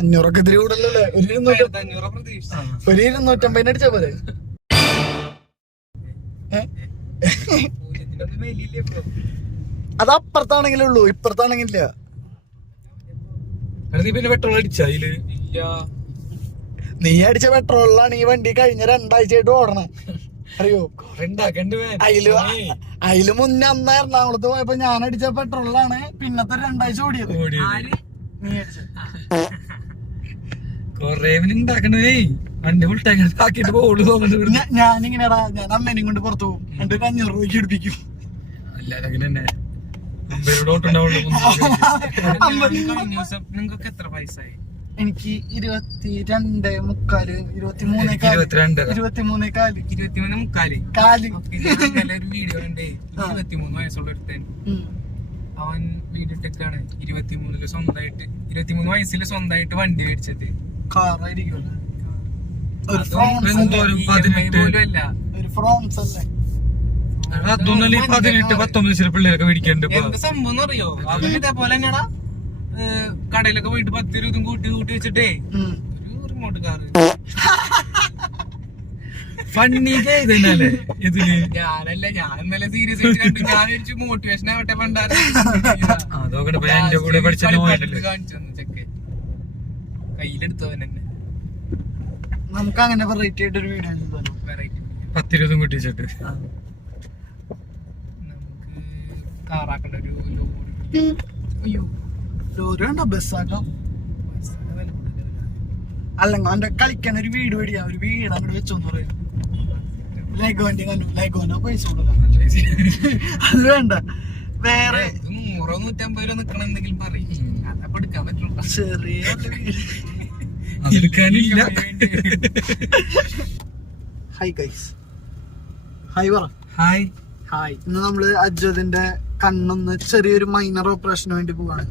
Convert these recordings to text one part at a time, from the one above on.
500 ഇതിരി കൂടല്ലേ? ഒരു 250 അടിച്ചാ പോലെ. അത് അപ്പുറത്താണെങ്കിലേ ഉള്ളൂ, ഇപ്പുറത്താണെങ്കില്ല. പിന്നെ പെട്രോൾ അടിച്ചാ നീ അടിച്ച പെട്രോളിലാണ് ഈ വണ്ടി കഴിഞ്ഞ 2 ആഴ്ചയായിട്ട് ഓടണേ, അറിയോ? അതില് മുന്നേ അന്ന് എറണാകുളത്ത് പോയപ്പോ ഞാൻ അടിച്ച പെട്രോളിലാണ് പിന്നത്തെ 2 ആഴ്ച ഓടിയത്. നീ അടിച്ച ഞാനിങ്ങനെടാ, ഞാൻ അമ്മേനെയും കൊണ്ട് പുറത്തു പോകും, എന്നിട്ട് 500 രൂപയ്ക്ക് എടുപ്പിക്കും. എനിക്ക് 22.75 23 വയസ്സുള്ള ഒരുത്തൻ അവൻ വീഡിയോ ടെക്കാണ്. 23 വയസ്സിൽ സ്വന്തമായിട്ട് വണ്ടി മേടിച്ചത്. കാറായിരിക്കും, അതൊന്നും 18-19 പിള്ളേരൊക്കെ മേടിക്കണ്ട്. എന്താ സംഭവം അറിയോ? അവൻ ഇതേപോലെ തന്നെയാടാ, കടയിലൊക്കെ പോയിട്ട് 10-20 കൂട്ടി വെച്ചിട്ടേ ഒരു റിമോട്ട് കാറ്. ഞാനല്ല, ഞാൻ ഇന്നലെ സീരിയസ് ആയിട്ട് കണ്ടു. ഞാൻ വിചാരിച്ചു മോട്ടിവേഷൻ ആവട്ടെ പണ്ടാറ് കാണിച്ചു തന്നു ചെക്ക്. കയ്യിലെടുത്തവൻ തന്നെ. നമുക്ക് അങ്ങനെ വെറൈറ്റി ആയിട്ടൊരു വീഡിയോ 10-20 കൂട്ടി വെച്ചിട്ട് നമുക്ക് കാറാക്കേണ്ട ഒരു ലോറി ഉണ്ടോ? ബസ്സാക്കാം. അല്ലെങ്കിൽ അവന്റെ കളിക്കാൻ ഒരു വീട് മേടിക്കാം, ഒരു വീട് അങ്ങോട്ട് വെച്ചോന്ന് പറയാം. ലഗോന്റെ ലഗോന്റെ പൈസ കൊടുക്കാം. അത് വേണ്ട, വേറെ 100-150 രൂപ നിക്കണം എന്തെങ്കിലും പറയും. അതപ്പോ എടുക്കാൻ പറ്റുള്ളൂ. ചെറിയ ഹായ് ഗൈസ്, ഹായ് പറ. Hi hi. ഇന്ന് നമ്മള് അജ്വതിന്റെ കണ്ണൊന്ന് ചെറിയൊരു മൈനർ ഓപ്പറേഷന് വേണ്ടി പോവാണ്.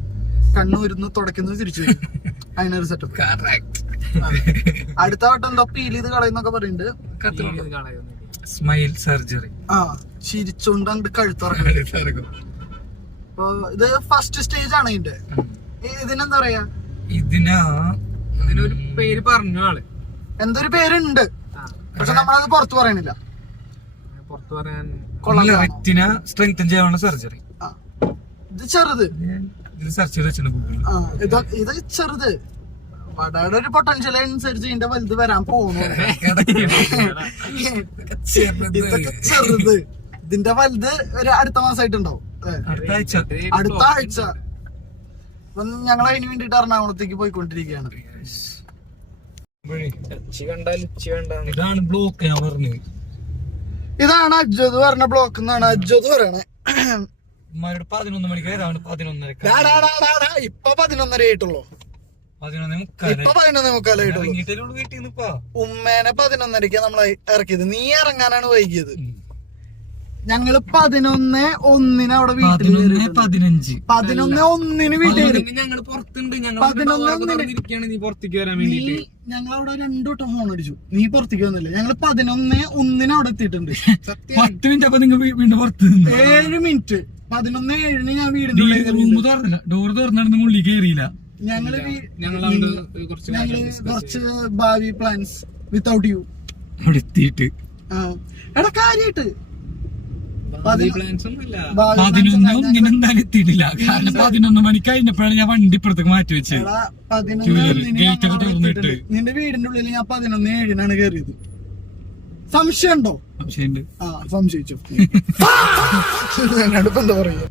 കണ്ണൂരുന്ന് തുടയ്ക്കുന്നത് തിരിച്ചു വരും, അതിനൊരു സെറ്റപ്പ്. അടുത്ത വട്ടം എന്തോ പീൽ ചെയ്ത് കളയുന്നൊക്കെ പറയുന്നുണ്ട്. Smile surgery. ആ, ചിരിച്ചോണ്ട് അങ്ങോട്ട് കഴുത്തിറക്കും. അപ്പൊ ഇത് ഫസ്റ്റ് സ്റ്റേജ് ആണ് ഇതിന്റെ. ഇതിനെന്താ പറയാ? ഇതിനൊരു പേര് പറഞ്ഞു ആള്, എന്തൊരു പേരുണ്ട്, പക്ഷെ നമ്മളത് പുറത്തു പറയണില്ല. പുറത്തു പറയാൻ റെറ്റിന സ്ട്രെങ്തൻ ചെയ്യാനുള്ള സർജറി. ഇത് ചെറുത്, ഇത് ചെറുത്. വടയുടെ ഒരു പൊട്ടൻഷ്യൽ അനുസരിച്ച് ഇതിന്റെ വലുത് വരാൻ പോകുന്നു. ഇതൊക്കെ ചെറുത്, ഇതിന്റെ വലുത് ഒരു അടുത്ത മാസമായിട്ടുണ്ടാവും, അടുത്ത ആഴ്ച. അപ്പൊ ഞങ്ങൾ അതിന് വേണ്ടിട്ട് എറണാകുളത്തേക്ക് പോയിക്കൊണ്ടിരിക്കുകയാണ്. ഇതാണ് ബ്ലോക്ക് ഞാൻ പറഞ്ഞത്. ഇതാണ് അജ്വത് പറഞ്ഞ ബ്ലോക്ക് എന്നാണ് അജ്വത് പറയണേ. 11 മണിക്ക് ഏതാണ് 11:30. ഇപ്പൊ 11:30 ആയിട്ടുള്ളൂ. 11:45 ഉമ്മേനെ 11:30 നമ്മളെ ഇറക്കിയത്. നീ ഇറങ്ങാനാണ് വൈകിയത്. ഞങ്ങള് 11:01 അവിടെ വീട്ടിൽ 11:01 വീട്ടിൽ. ഞങ്ങള് പുറത്തുണ്ട്, ഞങ്ങളവിടെ 2 വട്ടം ഫോൺ അടിച്ചു, നീ പുറത്തേക്ക് വന്നില്ല. ഞങ്ങള് 11:01 അവിടെ എത്തിയിട്ടുണ്ട്. 10 മിനിറ്റ് അപ്പൊ നിങ്ങൾ വീണ്ടും പുറത്ത് 7 മിനിറ്റ് 11:07 ഞാൻ വീടിന്റെ ഡോർ തുറന്നിട്ട് ഉള്ളിൽ കയറിയില്ല. ഞങ്ങള് കുറച്ച് ഭാവി പ്ലാൻസ് വിത്തൗട്ട് യു അവിടെ എത്തിയിട്ട് എടാ കാര്യായിട്ട് 11 എത്തിയിട്ടില്ല. കാരണം 11 മണി കഴിഞ്ഞപ്പോഴാണ് ഞാൻ വണ്ടി ഇപ്പുറത്തേക്ക് മാറ്റി വെച്ചത്. ഗേറ്റ് ഒക്കെ തുറന്നിട്ട് നിന്റെ വീടിന്റെ ഉള്ളിൽ ഞാൻ 11:07 കയറിയത്. സംശയം ഉണ്ടോ? സംശയമുണ്ട്. ആ, സംശയിച്ചു. എന്നോട് എന്താ പറയുക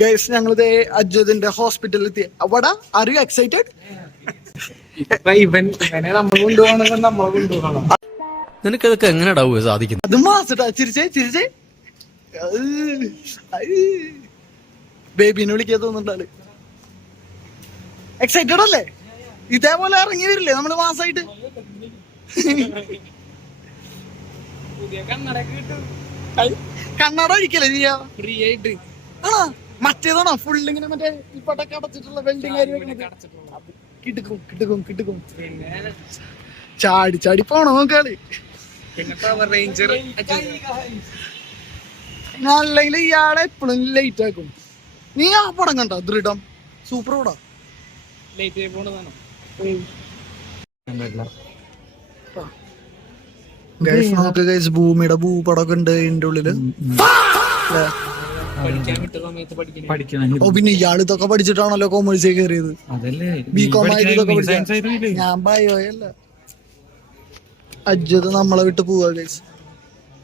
ഗൈസ്, ഞങ്ങളിത് അജ്വതിന്റെ ഹോസ്പിറ്റലിൽ എത്തി. അവിടെ ആർ യു എക്സൈറ്റഡ്? നിനക്കതൊക്കെ എങ്ങനെയാ സാധിക്കുന്നത്? അത് മാസട്ടാ. ചിരിച്ചേ ബേബിനെ വിളിക്കാൻ തോന്നുന്നുണ്ടാല്. എക്സൈറ്റഡ് അല്ലേ? ഇതേപോലെ ഇറങ്ങി വരില്ലേ നമ്മള് മാസായിട്ട്? കണ്ണട ഒഴിക്കല്ലേ ചെയ്യാ ഫ്രീ ആയിട്ട്? ആണോ? മറ്റേതാണോ ഫുള്ളിങ്ങനെ മറ്റേ ഇപ്പട്ടൊക്കെ അടച്ചിട്ടുള്ള വെൽഡിങ് കിട്ടുക്കും ചാടി പോണോ നോക്കാളി. അല്ലെങ്കിൽ ഇയാളെ എപ്പോഴും ലേറ്റ് ആക്കും. നീ ആ പടം കണ്ടോ? ദൃഢം സൂപ്പർ പടാ. ലൈറ്റ് പോണതാണ്. നമുക്ക് ഗൈസ് ഭൂമിയുടെ ഭൂപടമൊക്കെ ഉണ്ട് ഇതിന്റെ ഉള്ളില്. പഠിക്കാൻ വിട്ട സമയത്ത് പഠിക്കണം. പഠിക്കണം. ഓ പിന്നെ ഇയാൾ ഇതൊക്കെ പഠിച്ചിട്ടാണല്ലോ കോമേഴ്സ് കയറിയത്. അതല്ലേ ബികോം ആയിട്ട് ഇതൊക്കെ പഠിച്ച ഞാൻ ബയോയല്ല. അജ്ജത് നമ്മളെ വിട്ട് പോവാ guys.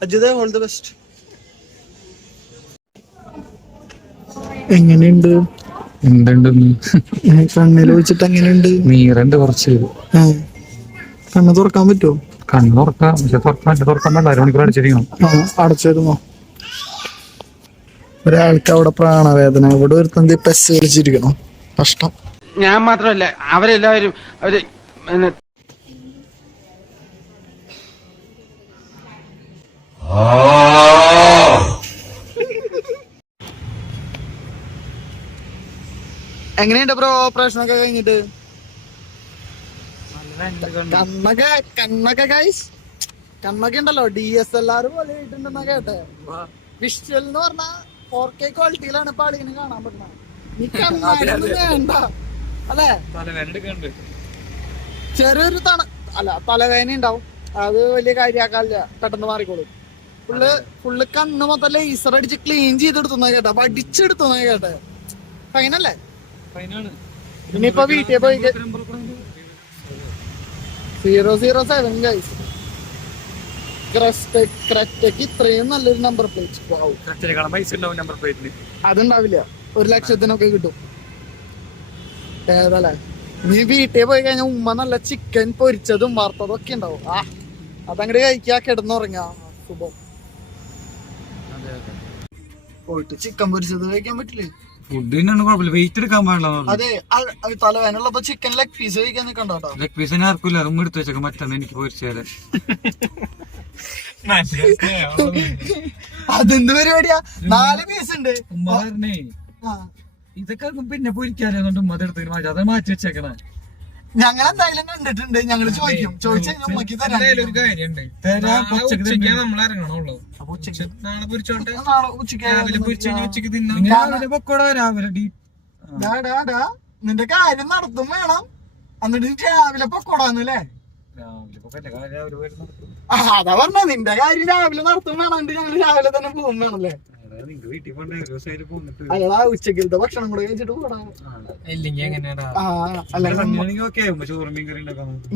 Ajjat all the best. എങ്ങനെയുണ്ട് കണ്ണില് വെച്ചിട്ട്? എങ്ങനെയുണ്ട്? നീരണ്ട് കുറച്ച്. കണ്ണ് തുറക്കാൻ പറ്റുമോ? കണ്ണ് തുറക്കാം, പക്ഷെ തുറക്കാൻ വേണ്ട, അരമണിക്കൂർ അടിച്ചിരിക്കണം. അടച്ചിരുന്നോ? ഒരാൾക്ക് അവിടെ പ്രാണവേദന, ഇവിടെ ഒരുത്തന്തി പെസ് കളിച്ചിരിക്കണം. കഷ്ടം. ഞാൻ മാത്രമല്ല അവരെല്ലാവരും അവര് എങ്ങനെയുണ്ട് ബ്രോ ഓപ്പറേഷൻ ഒക്കെ കഴിഞ്ഞിട്ട്? കണ്ണൊക്കെ ഗൈസ്, കണ്ണൊക്കെ ഉണ്ടല്ലോ DSLR പോലെ ആയിട്ടുണ്ടെന്നാ കേട്ടെ. വിഷ്വൽ എന്ന് പറഞ്ഞാ 4K ക്വാളിറ്റിയിലാണ് ഇപ്പൊ ആളിങ്ങനെ കാണാൻ പറ്റുന്നത്. നീ കണ്ണാടി വേണ്ട അല്ലെ? ചെറിയൊരു തലവേദന ഉണ്ടാവും, അത് വലിയ കാര്യാക്കാല്ല, പെട്ടെന്ന് മാറിക്കോളും. ഫുള്ള് കണ്ണ് മൊത്തം ലേസർ അടിച്ച് ക്ലീൻ ചെയ്തെടുത്തുന്നാ കേട്ടെ, അപ്പൊ അടിച്ചെടുത്തുന്നാ കേട്ടെ. ഫൈനല്ലേ? ഇനിയിപ്പോ വീട്ടിൽ പോയി 007 ഗൈസ്. ക്രെറ്റയ്ക്ക് ഇത്രയും നല്ലൊരു നമ്പർ പ്ലേറ്റ് അതുണ്ടാവില്ല. 1,00,000 കിട്ടും. ഏതല്ലേ? നീ വീട്ടിൽ പോയി കഴിഞ്ഞാൽ ഉമ്മ നല്ല ചിക്കൻ പൊരിച്ചതും വറുത്തതും ഒക്കെ ഉണ്ടാവും. അതങ്ങോട്ട് കഴിക്കാ, കിടന്നുറങ്ങാ, സുഖം. പോയിട്ട് ചിക്കൻ പൊരിച്ചത് കഴിക്കാൻ പറ്റില്ലേ? ഫുഡ് തന്നെയാണ് കുഴപ്പമില്ല, വെയിറ്റ് എടുക്കാൻ പാടില്ല. അതെ, തലവേനുള്ളപ്പോ ചിക്കൻ ലെഗ് പീസ് കഴിക്കാൻ നിൽക്കണ്ടോ? ലെഗ് പീസ് തന്നെ ആർക്കില്ല, അതും എടുത്ത് വെച്ചേക്കാം. മറ്റൊന്ന് എനിക്ക് പൊരിച്ചാല് അതെന്ത് പരിപാടിയാ? 4 പീസ് ഉണ്ട്. ഉമ്മ പറഞ്ഞേ ഇതൊക്കെ പിന്നെ പൊരിക്കാനുണ്ട്, ഉമ്മ എടുത്ത് മാറ്റി, അത് മാറ്റി വെച്ചേക്കണേ. ഞങ്ങൾ എന്തായാലും കണ്ടിട്ടുണ്ട്, ഞങ്ങൾ ചോദിക്കും. ചോദിച്ചാൽ ഉമ്മക്ക് തരാം. ഒരു കാര്യമുണ്ട്, നമ്മളിറങ്ങണുള്ളൂ. നാളെ പൊരിച്ചോട്ടെ, രാവിലെ പൊരിച്ചു കഴിഞ്ഞാൽ ഉച്ചക്ക് തിന്നാം. രാവിലെ പൊക്കോടാ, രാവിലെ നിന്റെ കാര്യം നടത്തും വേണം, എന്നിട്ട് രാവിലെ പൊക്കോടാന്നല്ലേ? അതാ പറഞ്ഞ, നിന്റെ കാര്യം രാവിലെ നടത്തും വേണം, ഞങ്ങൾ രാവിലെ തന്നെ പോകും വേണല്ലേ? അല്ലടാ, ഉച്ചക്കലത്തെ ഭക്ഷണം കൂടെ കഴിച്ചിട്ട് പോടാ.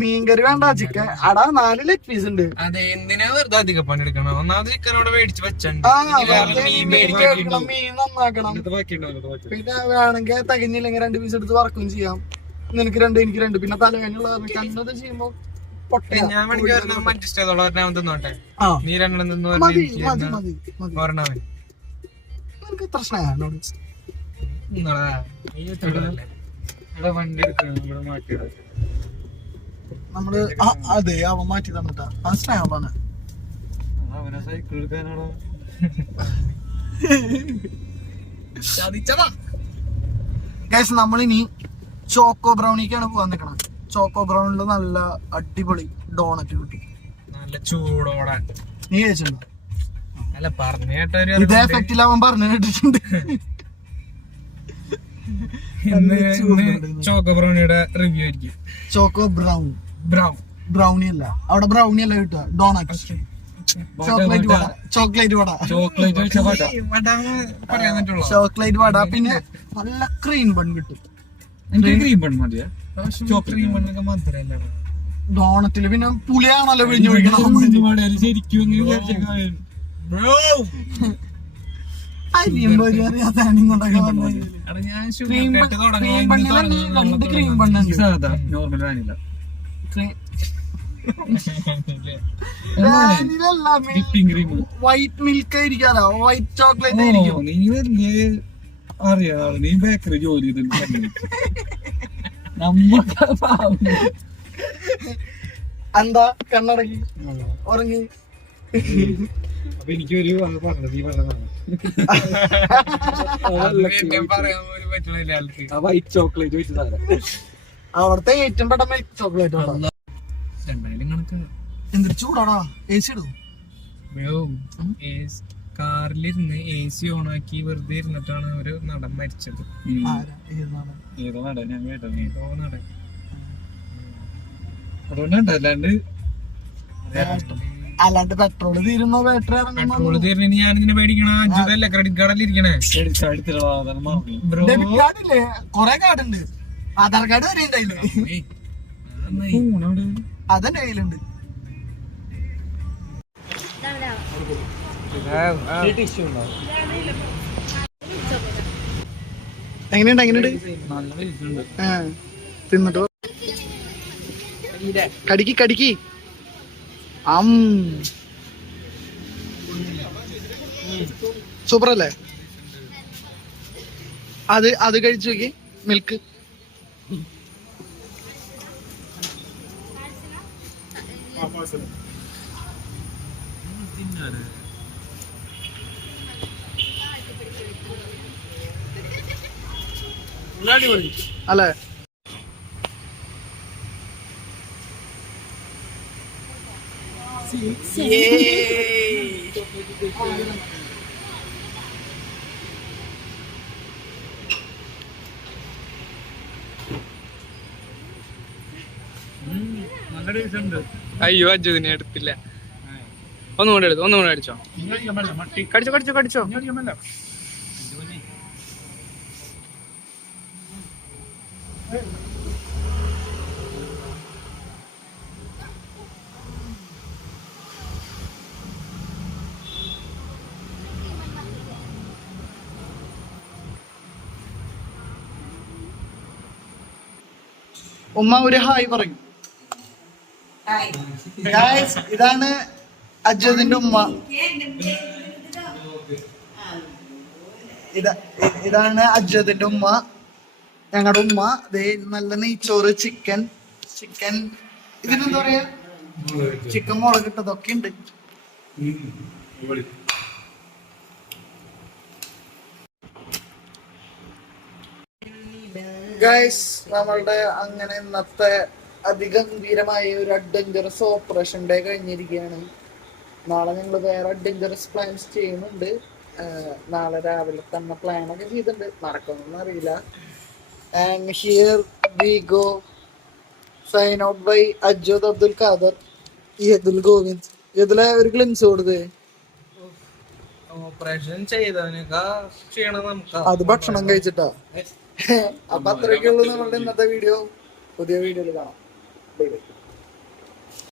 മീൻകറി വേണ്ട, ചിക്കൻ. അടാ 4 ലെഗ് പീസ് ഉണ്ട്. അതെ, എന്തിനാ വെറുതെ അധികം പണിയെടുക്കണം? ഒന്നാമത് ചിക്കൻ അവിടെ മേടിച്ച് വെച്ചിട്ടുണ്ട്, മീൻ നന്നാക്കണം. പിന്നെ വേണമെങ്കിൽ തികഞ്ഞില്ലെങ്കിൽ 2 പീസ് എടുത്ത് വറക്കും ചെയ്യാം. നിനക്ക് 2, എനിക്ക് 2. പിന്നെ തലവേനുള്ള കണ്ണത് ചെയ്യുമ്പോ ഞാൻ വേണമെങ്കിൽ അഡ്ജസ്റ്റ് ചെയ്തോളാം. ഒരെണ്ണം തിന്നോട്ടെ, നീ 2 തിന്നു. എത്ര സ്നേഹം വണ്ടി നമ്മള്. അതെ, അവൻ മാറ്റി തന്നിട്ടാ. ആ സ്നേഹമാണ്. സൈക്കിൾ എടുക്കാനാണോ? ഗൈസ്, നമ്മളിനി ചോക്കോ ബ്രൗണിക്കാണ് പോകാൻ നിൽക്കണം. ചോക്കോ ബ്രൗണില് നല്ല അടിപൊളി ഡോണറ്റ് കിട്ടും, നല്ല ചൂടോടെ. നീ കഴിച്ചിട്ടുണ്ടോ? അല്ല, പറഞ്ഞു കേട്ടൊരു ഇതേ എഫക്റ്റിൽ അവൻ പറഞ്ഞു കേട്ടിട്ടുണ്ട്. ചോക്കോ ബ്രൗണിയുടെ റിവ്യൂ ആയിരിക്കും. ചോക്കോ ബ്രൗണി അല്ല, അവിടെ ബ്രൗണി അല്ല കിട്ടുക, donut. Chocolate vada, chocolate vada. പിന്നെ നല്ല ക്രീം ബൺ കിട്ടും. ക്രീം ബൺ മതിയാ? ക്രീം ബണ്ണൊക്കെ മധുരല്ല ഡോണറ്റില്. പിന്നെ പുളിയാണല്ലോ പിഴിഞ്ഞു ഒഴിക്കണം. ശരിക്കും നോർമൽ വാനില വൈറ്റ് മിൽക്ക് ആയിരിക്കാലോ, വൈറ്റ് ചോക്ലേറ്റ് ആയിരിക്കും. നീ വലിയ അറിയാം, നീ ബേക്കറി ജോലി ചെയ്തിട്ട് എന്താ കണ്ണടക്കി ഉറങ്ങി. അപ്പൊ എനിക്കൊരു പറഞ്ഞത് ഈ പറഞ്ഞതാണ് വൈറ്റ് ചോക്ലേറ്റ് വെച്ച് തരാം. അവിടുത്തെ ഏറ്റവും പെട്ട മിൽക്ക് ചോക്ലേറ്റ്. എന്തൊരു ചൂടാടാ, AC ഇടും. കാറിലിരുന്ന് AC ഓണാക്കി വെറുതെ ഇരുന്നിട്ടാണ് ഒരു നടൻ മരിച്ചത്. ഏതോ നടൻ ഞാൻ കേട്ടത്. ഏതോ നടൻ. അതുകൊണ്ടല്ലാണ്ട് അല്ലാണ്ട് പെട്രോള് തീരുമ്പോ ബാറ്ററി പെട്രോള് തീർന്നു ഞാനിങ്ങനെ പേടിക്കണ. അജുതല്ലേ ക്രെഡിറ്റ് കാർഡിൽ ഇരിക്കണേ. ബ്രോ ഡെബിറ്റ് കാർഡ് ഇല്ലേ, കൊറേ കാർഡ് ഉണ്ട്, ആധാർ കാർഡ് വരെ ഉണ്ട് അതില്. അതെന്റെ കയ്യിലുണ്ട്. എങ്ങനെയുണ്ട് തിന്നിട്ട് കടിക്ക് സൂപ്പർ അല്ലേ? അത് കഴിച്ചു നോക്കി. മിൽക്ക് അല്ലേ? അയ്യോ അജുദിനെ എടുത്തില്ല. ഒന്നുകൂടെ അടിച്ചോ. കടിച്ചോ. ഉമ്മ ഒരു ഹായ് പറയും. ഗായ്സ്, ഇതാണ് അജ്വദിന്റെ ഉമ്മ. ഇതാണ് അജ്വദിന്റെ ഉമ്മ, ഞങ്ങളുടെ ഉമ്മ. നല്ല നെയ്ച്ചോറ്, ചിക്കൻ ഇതിനെന്താ പറയാ, ചിക്കൻ മുളക് ഇട്ടതൊക്കെ ഉണ്ട്. ഗൈസ്, നമ്മളുടെ അങ്ങനെ ഇന്നത്തെ അതിഗംഭീരമായ ഒരു അഡ്വഞ്ചറസ് ഓപ്പറേഷൻ ഡേ കഴിഞ്ഞിരിക്കുകയാണ്. നാളെ ഞങ്ങൾ വേറെ അഡ്വഞ്ചറസ് പ്ലാൻസ് ചെയ്യുന്നുണ്ട്. നാളെ രാവിലെ തന്നെ പ്ലാനൊക്കെ ചെയ്തിട്ടുണ്ട്, നടക്കുന്നൊന്നും അറിയില്ല. And here we go. Sign out by Ajwad Abdul Khader, Yadul Govind. യദുലെ ഒരു ഗ്ലിംസ് കൊടുത്തേ. ഓപ്പറേഷൻ ചെയ്തവനൊക്കെ ചെയ്യണം നമുക്ക്. അത് ഭക്ഷണം കഴിച്ചിട്ടാ. അപ്പൊ അത്രയൊക്കെ ഉള്ളൂ നമ്മളുടെ ഇന്നത്തെ വീഡിയോ. പുതിയ വീഡിയോയിൽ കാണാം. Bye bye.